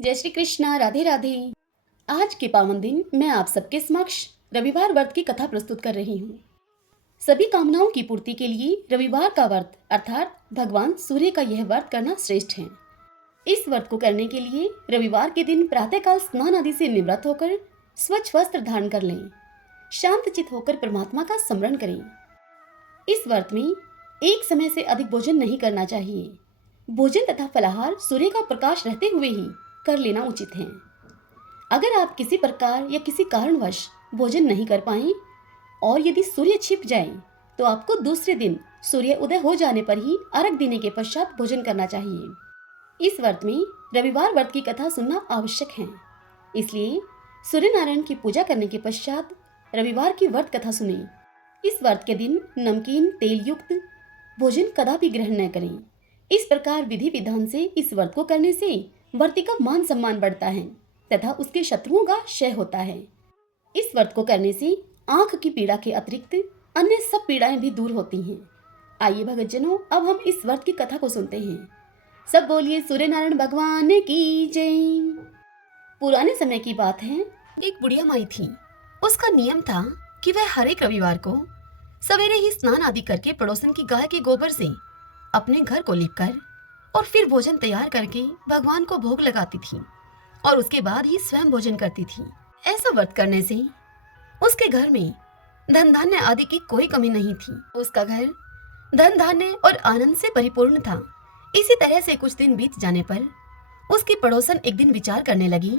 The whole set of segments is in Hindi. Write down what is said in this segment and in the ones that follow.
जय श्री कृष्णा। राधे राधे। आज के पावन दिन मैं आप सबके समक्ष रविवार व्रत की कथा प्रस्तुत कर रही हूँ। सभी कामनाओं की पूर्ति के लिए रविवार का व्रत अर्थात भगवान सूर्य का यह व्रत करना श्रेष्ठ है। इस व्रत को करने के लिए रविवार के दिन प्रातःकाल स्नान आदि से निवृत्त होकर स्वच्छ वस्त्र धारण कर लें। शांत चित होकर परमात्मा का स्मरण करें। इस व्रत में एक समय से अधिक भोजन नहीं करना चाहिए। भोजन तथा फलाहार सूर्य का प्रकाश रहते हुए ही कर लेना उचित है। अगर आप किसी प्रकार या किसी कारणवश भोजन नहीं कर पाएं और यदि सूर्य छिप जाए तो आपको दूसरे दिन सूर्य उदय हो जाने पर ही अर्घ देने के पश्चात भोजन करना चाहिए। इस व्रत में रविवार व्रत की कथा सुनना आवश्यक है, इसलिए सूर्य नारायण की पूजा करने के पश्चात रविवार की व्रत कथा सुने। इस व्रत के दिन नमकीन तेल युक्त भोजन कदापि ग्रहण न करें। इस प्रकार विधि विधान से इस व्रत को करने से व्रती का मान सम्मान बढ़ता है तथा उसके शत्रुओं का क्षय होता है। इस व्रत को करने से आंख की पीड़ा के अतिरिक्त अन्य सब पीड़ाएं भी दूर होती हैं। आइए भक्तजनों, अब हम इस व्रत की कथा को सुनते हैं। सब बोलिए सूर्य नारायण भगवान की जय। पुराने समय की बात है, एक बुढ़िया माई थी। उसका नियम था कि वह हर एक रविवार को सवेरे ही स्नान आदि करके पड़ोसन की गाय के गोबर से अपने घर को लीपकर और फिर भोजन तैयार करके भगवान को भोग लगाती थी और उसके बाद ही स्वयं भोजन करती थी। ऐसा व्रत करने से उसके घर में धन धान्य आदि की कोई कमी नहीं थी। उसका घर धन धान्य और आनंद से परिपूर्ण था। इसी तरह से कुछ दिन बीत जाने पर उसकी पड़ोसन एक दिन विचार करने लगी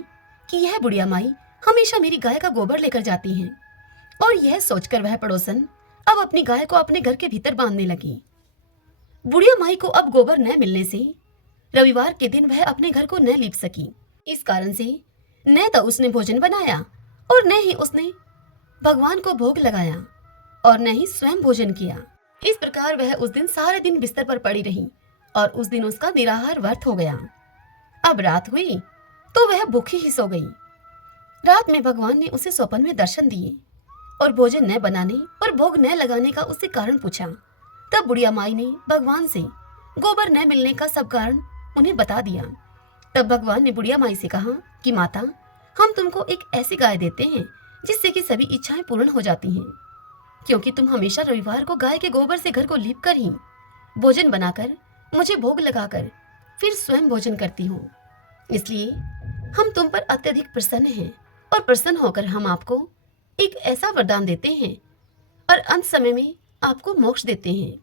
कि यह बुढ़िया माई हमेशा मेरी गाय का गोबर लेकर जाती है, और यह सोचकर वह पड़ोसन अब अपनी गाय को अपने घर के भीतर बांधने लगी। बुढ़िया माई को अब गोबर न मिलने से रविवार के दिन वह अपने घर को न लीप सकी। इस कारण से न तो उसने भोजन बनाया और न ही उसने भगवान को भोग लगाया और न ही स्वयं भोजन किया। इस प्रकार वह उस दिन सारे दिन बिस्तर पर पड़ी रही और उस दिन उसका निराहार व्रत हो गया। अब रात हुई तो वह भूखी ही सो गई। रात में भगवान ने उसे स्वप्न में दर्शन दिए और भोजन न बनाने और भोग न लगाने का उससे कारण पूछा। तब बुढ़िया माई ने भगवान से गोबर न मिलने का सब कारण उन्हें बता दिया। तब भगवान ने बुढ़िया माई से कहा कि माता, हम तुमको एक ऐसी गाय देते हैं जिससे कि सभी इच्छाएं पूर्ण हो जाती हैं, क्योंकि तुम हमेशा रविवार को गाय के गोबर से घर को लीप कर ही भोजन बनाकर मुझे भोग लगाकर फिर स्वयं भोजन करती हो। इसलिए हम तुम पर अत्यधिक प्रसन्न हैं और प्रसन्न होकर हम आपको एक ऐसा वरदान देते हैं और अंत समय में आपको मोक्ष देते हैं।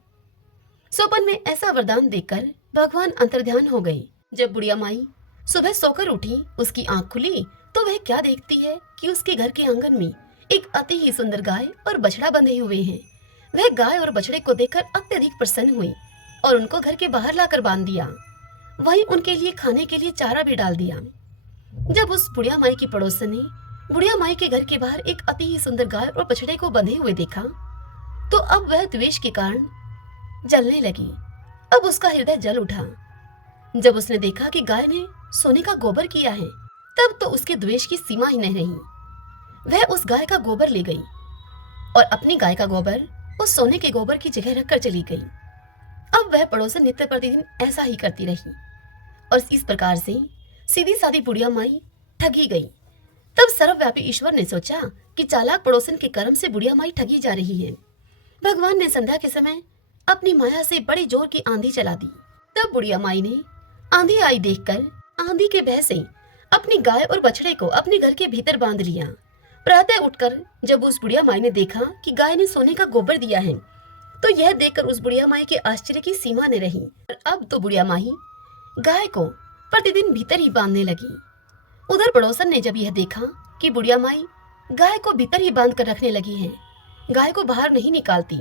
स्वप्न में ऐसा वरदान देखकर भगवान अंतर्ध्यान हो गए। जब बुढ़िया माई सुबह सोकर उठी, उसकी आंख खुली तो वह क्या देखती है कि उसके घर के आंगन में एक अति ही सुंदर गाय और बछड़ा बंधे हुए हैं। वह गाय और बछड़े को देखकर अत्यधिक प्रसन्न हुई और उनको घर के बाहर लाकर बांध दिया। वहीं उनके लिए खाने के लिए चारा भी डाल दिया। जब उस बुढ़िया माई की पड़ोसन ने बुढ़िया माई के घर के बाहर एक अति ही सुंदर गाय और बछड़े को बंधे हुए देखा तो अब वह द्वेष के कारण जलने लगी। अब उसका हृदय जल उठा। जब उसने देखा कि गाय ने सोने का गोबर किया है, तब तो उसके द्वेष की सीमा ही नहीं रही। वह उस गाय का गोबर ले गई और अपनी गाय का गोबर उस सोने के गोबर की जगह रखकर चली गई। अब वह पड़ोसन नित्य प्रतिदिन ऐसा ही करती रही और इस प्रकार से सीधी सादी बुढ़िया माई ठगी गई। तब सर्वव्यापी ईश्वर ने सोचा कि चालाक पड़ोसन के कर्म से बुढ़िया माई ठगी जा रही है। भगवान ने संध्या के समय अपनी माया से बड़ी जोर की आंधी चला दी। तब बुढ़िया माई ने आंधी आई देखकर आंधी के भय से अपनी गाय और बछड़े को अपने घर के भीतर बांध लिया। प्रातः उठकर जब उस बुढ़िया माई ने देखा कि गाय ने सोने का गोबर दिया है, तो यह देखकर उस बुढ़िया माई के आश्चर्य की सीमा न रही। अब तो बुढ़िया माई गाय को प्रतिदिन भीतर ही बांधने लगी। उधर पड़ोसन ने जब यह देखा कि बुढ़िया माई गाय को भीतर ही बांध कर रखने लगी है, गाय को बाहर नहीं निकालती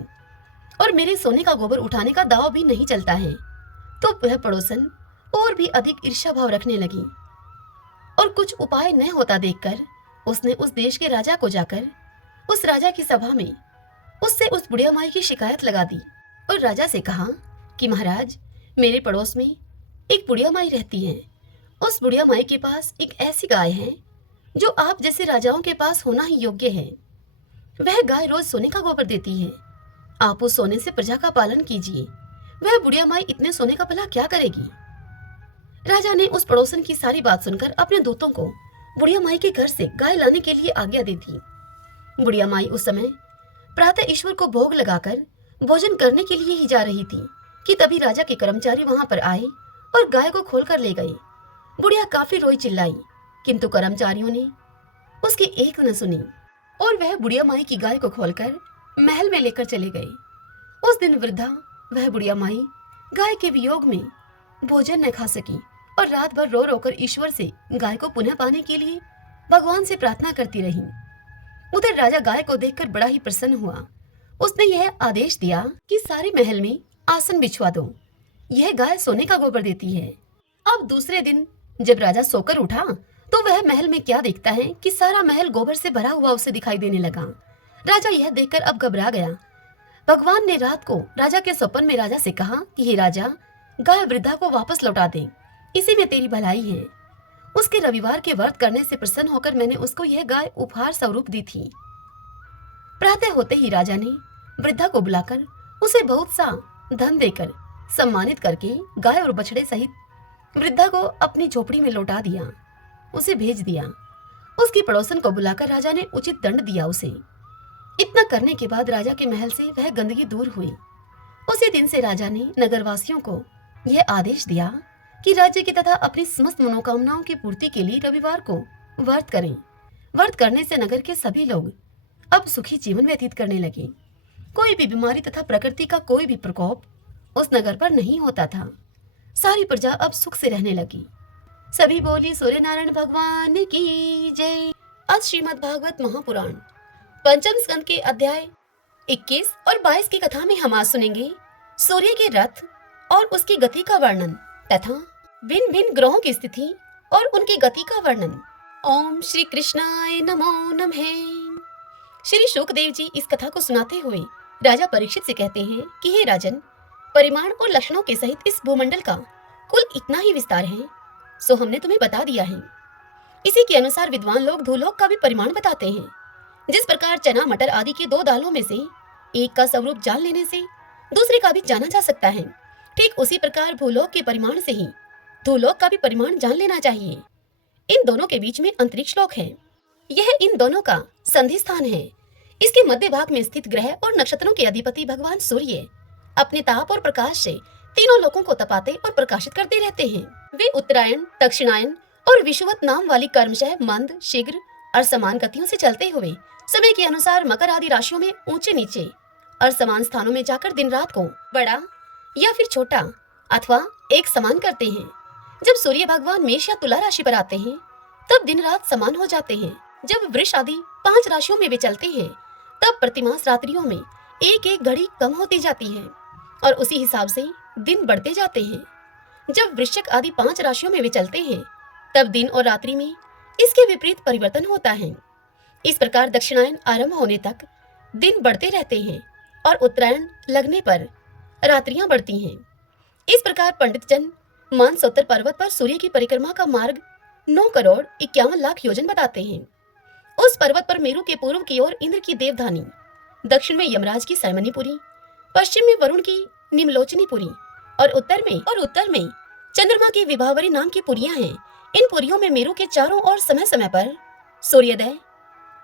और मेरे सोने का गोबर उठाने का दाव भी नहीं चलता है, तो वह पड़ोसन और भी अधिक ईर्ष्या भाव रखने लगी और कुछ उपाय न होता देखकर उसने उस देश के राजा को जाकर उस राजा की सभा में उससे उस बुढ़िया माई की शिकायत लगा दी और राजा से कहा कि महाराज, मेरे पड़ोस में एक बुढ़िया माई रहती है। उस बुढ़िया माई के पास एक ऐसी गाय है जो आप जैसे राजाओं के पास होना ही योग्य है। वह गाय रोज सोने का गोबर देती है। आप उस सोने से प्रजा का पालन कीजिए। वह बुढ़िया माई इतने सोने का भला क्या करेगी? राजा ने उस पड़ोसन की सारी बात सुनकर अपने दूतों को बुढ़िया माई के घर से गाय लाने के लिए आज्ञा दे दी। बुढ़िया माई उस समय प्रातः ईश्वर को भोग लगाकर भोजन करने के लिए ही जा रही थी कि तभी राजा के कर्मचारी वहां पर आए और गाय को खोलकर ले गए। बुढ़िया काफी रोई चिल्लाई, किंतु कर्मचारियों ने उसकी एक न सुनी और वह बुढ़िया माई की गाय को खोलकर महल में लेकर चले गए। उस दिन वृद्धा वह बुढ़िया माई गाय के वियोग में भोजन न खा सकी और रात भर रो रो कर ईश्वर से गाय को पुनः पाने के लिए भगवान से प्रार्थना करती रही। उधर राजा गाय को देखकर बड़ा ही प्रसन्न हुआ। उसने यह आदेश दिया कि सारे महल में आसन बिछवा दो, यह गाय सोने का गोबर देती है। अब दूसरे दिन जब राजा सोकर उठा तो वह महल में क्या देखता है कि सारा महल गोबर से भरा हुआ उसे दिखाई देने लगा। राजा यह देखकर अब घबरा गया। भगवान ने रात को राजा के स्वप्न में राजा से कहा कि हे राजा, गाय वृद्धा को वापस लौटा दे, इसी में तेरी भलाई है। उसके रविवार के व्रत करने से प्रसन्न होकर मैंने उसको यह गाय उपहार स्वरूप दी थी। प्रातः होते ही राजा ने वृद्धा को बुलाकर उसे बहुत सा धन देकर सम्मानित करके गाय और बछड़े सहित वृद्धा को अपनी झोपड़ी में लौटा दिया, उसे भेज दिया। उसकी पड़ोसन को बुलाकर राजा ने उचित दंड दिया उसे। इतना करने के बाद राजा के महल से वह गंदगी दूर हुई। उसी दिन से राजा ने नगरवासियों को यह आदेश दिया कि राज्य की तथा अपनी समस्त मनोकामनाओं की पूर्ति के लिए रविवार को व्रत करें। व्रत करने से नगर के सभी लोग अब सुखी जीवन व्यतीत करने लगे। कोई भी बीमारी तथा प्रकृति का कोई भी प्रकोप उस नगर पर नहीं होता था। सारी प्रजा अब सुख से रहने लगी। सभी बोली सूर्य नारायण भगवान की जय। आज श्रीमद् भागवत महापुराण पंचम स्कंद के अध्याय 21 और 22 की कथा में हम आज सुनेंगे सूर्य के रथ और उसकी गति का वर्णन तथा भिन्न भिन्न ग्रहों की स्थिति और उनकी गति का वर्णन। ओम श्री कृष्णाय नमो नमः। श्री शुकदेव जी इस कथा को सुनाते हुए राजा परीक्षित से कहते हैं कि हे राजन, परिमाण और लक्षणों के सहित इस भूमंडल का कुल इतना ही विस्तार है, सो हमने तुम्हें बता दिया है। इसी के अनुसार विद्वान लोग भूलोक का भी परिमाण बताते हैं। जिस प्रकार चना मटर आदि के दो दालों में से एक का स्वरूप जान लेने से दूसरे का भी जाना जा सकता है, ठीक उसी प्रकार भूलोक के परिमाण से ही धूलोक का भी परिमाण जान लेना चाहिए। इन दोनों के बीच में अंतरिक्ष लोक है, यह इन दोनों का संधि स्थान है। इसके मध्य भाग में स्थित ग्रह और नक्षत्रों के अधिपति भगवान सूर्य अपने ताप और प्रकाश से तीनों लोकों को तपाते और प्रकाशित करते रहते हैं। वे उत्तरायण, दक्षिणायन और विषुवत नाम वाली क्रमशः मंद, शीघ्र और समान गतियों से चलते हुए समय के अनुसार मकर आदि राशियों में ऊंचे नीचे और समान स्थानों में जाकर दिन रात को बड़ा या फिर छोटा अथवा एक समान करते हैं। जब सूर्य भगवान मेष या तुला राशि पर आते हैं तब दिन रात समान हो जाते हैं। जब वृष आदि 5 राशियों में वे चलते हैं तब प्रतिमास रात्रियों में एक एक घड़ी कम होती जाती है और उसी हिसाब से दिन बढ़ते जाते हैं। जब वृश्चिक आदि 5 राशियों में वे चलते हैं तब दिन और रात्रि में इसके विपरीत परिवर्तन होता है। इस प्रकार दक्षिणायन आरंभ होने तक दिन बढ़ते रहते हैं और उत्तरायण लगने पर रात्रियां बढ़ती हैं। इस प्रकार पंडित जन मानसोत्तर पर्वत पर सूर्य की परिक्रमा का मार्ग 9,51,00,000 योजन बताते हैं। उस पर्वत पर मेरु के पूर्व की ओर इंद्र की देवधानी, दक्षिण में यमराज की सैमनीपुरी, पश्चिम में वरुण की निम्लोचनीपुरी और उत्तर में चंद्रमा की विभावरी नाम की पुरियां हैं। इन पुरियों में मेरु के चारों ओर समय समय पर सूर्योदय,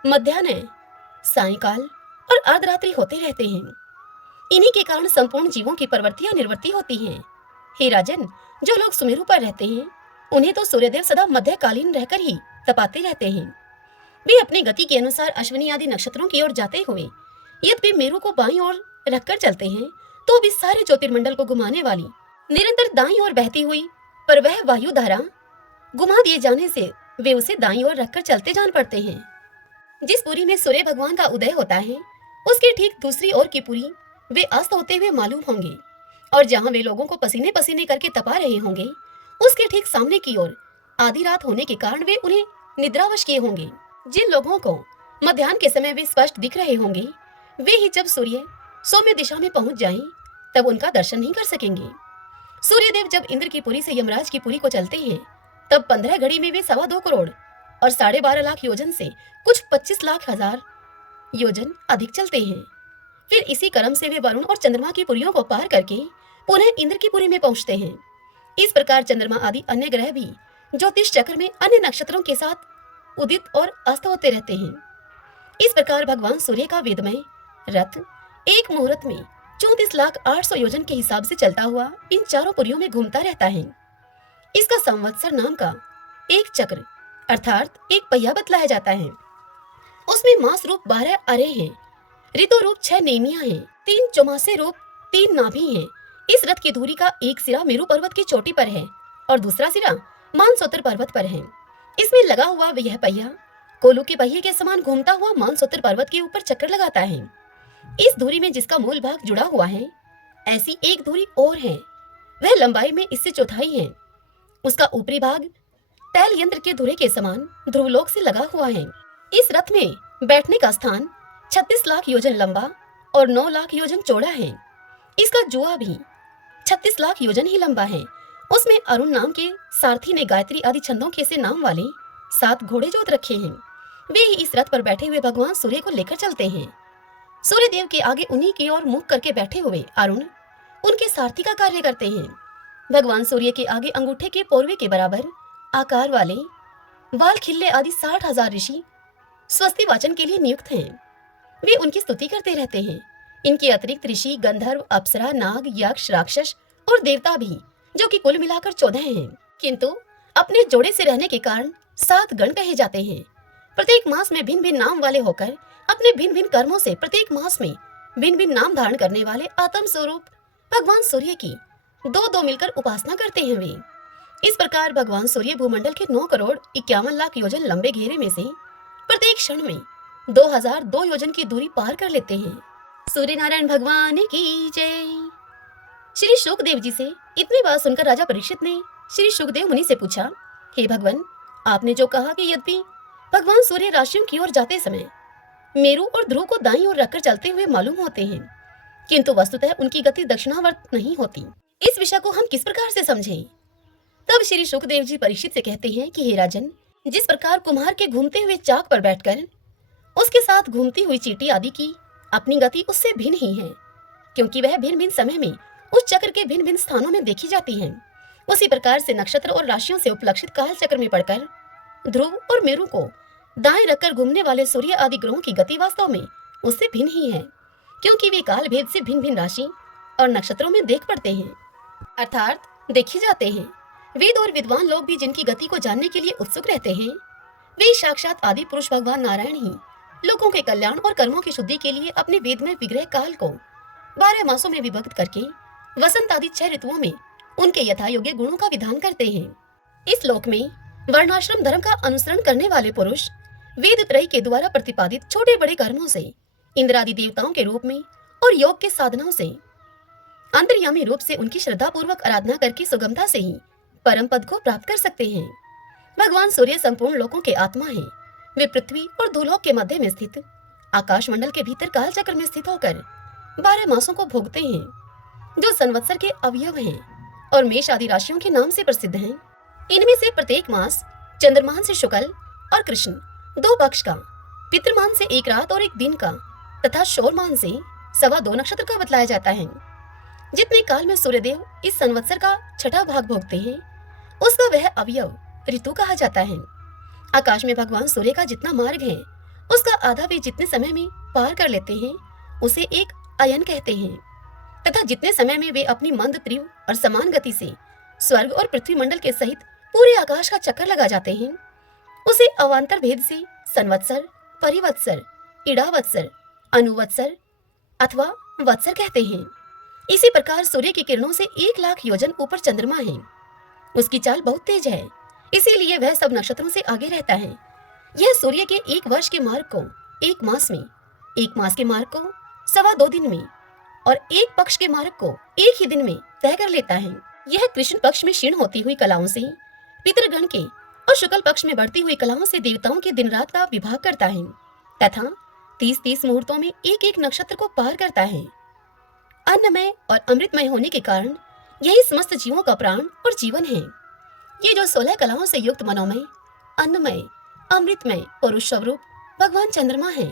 मध्याह्न, सायंकाल और अर्धरात्रि होते रहते हैं। इन्हीं के कारण संपूर्ण जीवों की प्रवृत्तियां निर्वृत्ति होती हैं। हे राजन, जो लोग सुमेरु पर रहते हैं उन्हें तो सूर्यदेव सदा मध्यकालीन रहकर ही तपाते रहते हैं। वे अपनी गति के अनुसार अश्विनी आदि नक्षत्रों की ओर जाते हुए यद्यपि मेरु को बाईं ओर रखकर चलते हैं तो भी सारे ज्योतिर्मंडल को घुमाने वाली निरंतर दाईं ओर बहती हुई पर वह वायु धारा घुमा दिए जाने से वे उसे दाईं ओर रखकर चलते जान पड़ते हैं। जिस पुरी में सूर्य भगवान का उदय होता है उसके ठीक दूसरी ओर की पुरी वे अस्त होते हुए मालूम होंगे और जहां वे लोगों को पसीने पसीने करके तपा रहे होंगे उसके ठीक सामने की ओर आधी रात होने के कारण वे उन्हें निद्रावश किए होंगे। जिन लोगों को मध्याह्न के समय वे स्पष्ट दिख रहे होंगे वे ही जब सूर्य सौम्य दिशा में पहुंच जाएं तब उनका दर्शन नहीं कर सकेंगे। सूर्यदेव जब इंद्र की पुरी से यमराज की पुरी को चलते हैं तब 15 घड़ी में वे 2.25 करोड़ और 12.5 लाख योजन से कुछ 25 लाख हजार योजन अधिक चलते हैं। फिर इसी क्रम से वे वरुण और चंद्रमा की पुरियों को पार करके पुनः इंद्र की पुरी में पहुंचते हैं। इस प्रकार चंद्रमा आदि अन्य ग्रह भी ज्योतिष चक्र में अन्य नक्षत्रों के साथ उदित और अस्त होते रहते हैं। इस प्रकार भगवान सूर्य का वेदमय रथ एक मुहूर्त में 34,08,000 योजन के हिसाब से चलता हुआ इन चारों पुरियों में घूमता रहता है। इसका संवत्सर नाम का एक चक्र अर्थात एक पहिया बतलाया जाता है। उसमें मास रूप 12 अरे हैं, ऋतु रूप 6 नेमियां हैं, 3 चौमासे रूप 3 नाभि हैं। इस रथ की धुरी का एक सिरा मेरु पर्वत की चोटी पर है और दूसरा सिरा मानसोतर पर्वत पर है। इसमें लगा हुआ यह पहिया कोलू के पहिए के समान घूमता हुआ मानसोतर पर्वत के ऊपर चक्कर लगाता है। इस धुरी में जिसका मूल भाग जुड़ा हुआ है, ऐसी एक धुरी और है, वह लंबाई में इससे चौथाई है। उसका ऊपरी भाग तैल यंत्र के धुरे के समान ध्रुवलोक से लगा हुआ है। इस रथ में बैठने का स्थान 36 लाख योजन लंबा और 9 लाख योजन चौड़ा है। इसका जुआ भी 36 लाख योजन ही लंबा है। उसमें अरुण नाम के सारथी ने गायत्री आदि छंदों के से नाम वाले 7 घोड़े जोत रखे हैं। वे ही इस रथ पर बैठे हुए भगवान सूर्य को लेकर चलते हैं। सूर्य देव के आगे उन्हीं की ओर मुख करके बैठे हुए अरुण उनके सारथी का कार्य करते हैं। भगवान सूर्य के आगे अंगूठे के पोरवे के बराबर आकार वाले वाल खिल्ले आदि 60,000 ऋषि स्वस्ति वाचन के लिए नियुक्त हैं। वे उनकी स्तुति करते रहते हैं। इनके अतिरिक्त ऋषि, गंधर्व, अप्सरा, नाग, यक्ष, राक्षस और देवता भी, जो कि कुल मिलाकर 14 हैं, किंतु अपने जोड़े से रहने के कारण 7 गण कहे जाते हैं। प्रत्येक मास में भिन्न भिन्न नाम वाले होकर अपने भिन्न भिन्न कर्मों से प्रत्येक मास में भिन्न भिन्न नाम धारण करने वाले आत्म स्वरूप भगवान सूर्य की 2-2 मिलकर उपासना करते हैं वे। इस प्रकार भगवान सूर्य भूमंडल के 9 करोड़ 51 लाख योजन लंबे घेरे में से प्रत्येक क्षण में 2002 योजन की दूरी पार कर लेते हैं। सूर्य नारायण भगवान की जय। श्री शुकदेव जी से इतनी बात सुनकर राजा परीक्षित ने श्री शुकदेव मुनि से पूछा, हे भगवान, आपने जो कहा कि यद्यपि भगवान सूर्य राशियों की ओर जाते समय मेरु और ध्रुव को दाईं ओर रखकर चलते हुए मालूम होते हैं, किंतु वस्तुतः उनकी गति दक्षिणावर्त नहीं होती। इस विषय को हम किस प्रकार से समझें? तब श्री शुकदेव जी परीक्षित से कहते हैं कि हे राजन, जिस प्रकार कुम्हार के घूमते हुए चाक पर बैठकर उसके साथ घूमती हुई चींटी आदि की अपनी गति उससे भिन्न ही है, क्योंकि वह भिन्न भिन्न समय में उस चक्र के भिन्न भिन्न स्थानों में देखी जाती है। उसी प्रकार से नक्षत्र और राशियों से उपलक्षित काल चक्र में पड़कर ध्रुव और मेरु को दाएं रखकर घूमने वाले सूर्य आदि ग्रहों की गति वास्तव में उससे भिन्न ही है, क्योंकि वे काल भेद से भिन्न भिन्न राशि और नक्षत्रों में देख पड़ते हैं, अर्थात देखे जाते हैं। वेद और विद्वान लोग भी जिनकी गति को जानने के लिए उत्सुक रहते हैं, वे साक्षात आदि पुरुष भगवान नारायण ही लोगों के कल्याण और कर्मों की शुद्धि के लिए अपने वेद में विग्रह काल को 12 मासों में विभक्त करके वसंत आदि 6 ऋतुओं में उनके यथा योग्य गुणों का विधान करते हैं। इस लोक में वर्णाश्रम धर्म का अनुसरण करने वाले पुरुष वेद त्रय के द्वारा प्रतिपादित छोटे बड़े कर्मों से इंद्रादि देवताओं के रूप में और योग के साधनों से अंतर्यामी रूप से उनकी श्रद्धा पूर्वक आराधना करके सुगमता से ही परम पद को प्राप्त कर सकते हैं। भगवान सूर्य संपूर्ण लोकों के आत्मा हैं। वे पृथ्वी और भूलोक के मध्य में स्थित आकाश मंडल के भीतर काल चक्र में स्थित होकर 12 मासों को भोगते हैं, जो संवत्सर के अवयव हैं और मेष आदि राशियों के नाम से प्रसिद्ध हैं। इनमें से प्रत्येक मास चंद्रमान से शुक्ल और कृष्ण 2 पक्ष का, पितृमान से 1 रात और 1 दिन का तथा शौरमान से 2.25 नक्षत्र का बतलाया जाता है। जितने काल में सूर्यदेव इस संवत्सर का 6ठा भाग भोगते हैं, उसका वह अवयव ऋतु कहा जाता है। आकाश में भगवान सूर्य का जितना मार्ग है, उसका आधा वे जितने समय में पार कर लेते हैं, उसे एक अयन कहते हैं, तथा जितने समय में वे अपनी मंद तीव्र और समान गति से स्वर्ग और पृथ्वी मंडल के सहित पूरे आकाश का चक्कर लगा जाते हैं, उसे अवान्तर भेद से संवत्सर, परिवत्सर, इड़ावत्सर, अनुवत्सर अथवा वत्सर कहते हैं। इसी प्रकार सूर्य की किरणों से 1 लाख योजन ऊपर चंद्रमा है। उसकी चाल बहुत तेज है, इसीलिए वह सब नक्षत्रों से आगे रहता है। यह सूर्य के 1 वर्ष के मार्ग को 1 मास में, 1 मास के मार्ग को 2.25 दिन में और 1 पक्ष के मार्ग को 1 ही दिन में तय कर लेता है। यह कृष्ण पक्ष में क्षीण होती हुई कलाओं से पितृगण के और शुक्ल पक्ष में बढ़ती हुई कलाओं से देवताओं के दिन रात का विभाग करता है तथा 30-30 मुहूर्तों में 1-1 नक्षत्र को पार करता है। अन्नमय और अमृतमय होने के कारण यही समस्त जीवों का प्राण और जीवन है। ये जो 16 कलाओं से युक्त मनोमय, अन्नमय, अमृतमय पुरुष स्वरूप भगवान चंद्रमा है।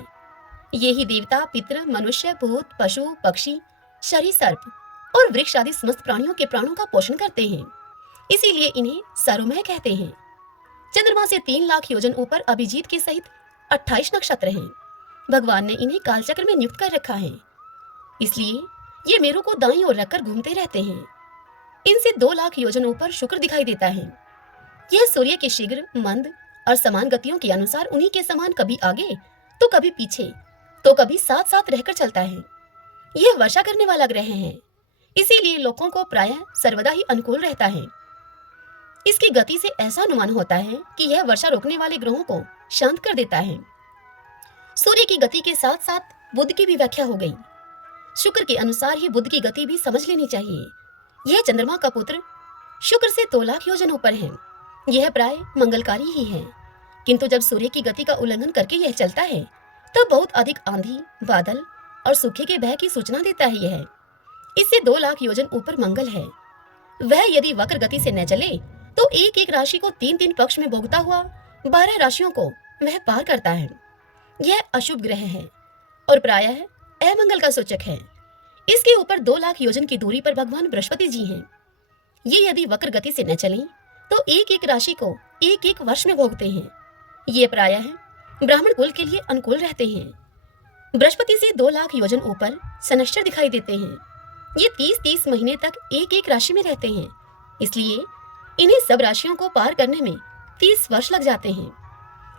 ये ही देवता, पितृ, मनुष्य, भूत, पशु, पक्षी, सरीसर्प और वृक्ष आदि समस्त प्राणियों के प्राणों का पोषण करते हैं। इसीलिए इन्हें सरोमय कहते हैं। चंद्रमा से 3 लाख योजन ऊपर अभिजीत के सहित 28 नक्षत्र हैं। भगवान ने इन्हें कालचक्र में नियुक्त कर रखा है, इसलिए ये मेरू को दाईं ओर रखकर घूमते रहते हैं। इनसे 2 लाख योजन ऊपर शुक्र दिखाई देता है। यह सूर्य के शीघ्र, मंद और समान गतियों के अनुसार उन्हीं के समान कभी आगे तो कभी पीछे तो कभी साथ साथ रहकर चलता है। यह वर्षा करने वाला ग्रह है, इसीलिए लोगों को प्रायः सर्वदा ही अनुकूल रहता है। इसकी गति से ऐसा अनुमान होता है कि यह वर्षा रोकने वाले ग्रहों को शांत कर देता है। सूर्य की गति के साथ साथ बुध की भी व्याख्या हो गई। शुक्र के अनुसार ही बुध की गति भी समझ लेनी चाहिए। यह चंद्रमा का पुत्र शुक्र से 2 लाख योजन ऊपर है। यह प्राय मंगलकारी ही है, किंतु जब सूर्य की गति का उल्लंघन करके यह चलता है तब बहुत अधिक आंधी, बादल और सूखे के भय की सूचना देता है। यह इससे 2 लाख योजन ऊपर मंगल है। वह यदि वक्र गति से न चले तो एक एक राशि को 3-3 पक्ष में भोगता हुआ 12 राशियों को वह पार करता है। यह अशुभ ग्रह है और प्रायः अमंगल का सूचक है। इसके ऊपर 2 लाख योजन की दूरी पर भगवान बृहस्पति जी हैं। ये यदि वक्र गति से न चलें तो एक एक राशि को एक एक वर्ष में भोगते हैं। ये प्रायः ब्राह्मण कुल के लिए अनुकूल रहते हैं। बृहस्पति से 2 लाख योजन ऊपर शनिश्चर दिखाई देते हैं। ये 30-30 महीने तक एक एक राशि में रहते हैं, इसलिए इन्हें सब राशियों को पार करने में 30 वर्ष लग जाते हैं।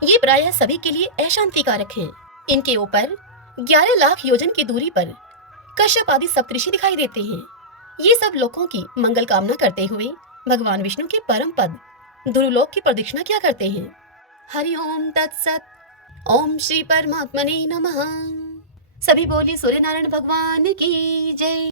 ये प्रायः सभी के लिए अशांतिकारक हैं। इनके ऊपर 11 लाख योजन की दूरी पर कश्यप आदि सप्तऋषि दिखाई देते हैं। ये सब लोगों की मंगल कामना करते हुए भगवान विष्णु के परम पद ध्रुवलोक की प्रदक्षिणा किया करते हैं। हरि ओम तत्सत। ओम श्री परमात्मने नमः। सभी बोली सूर्य नारायण भगवान की जय।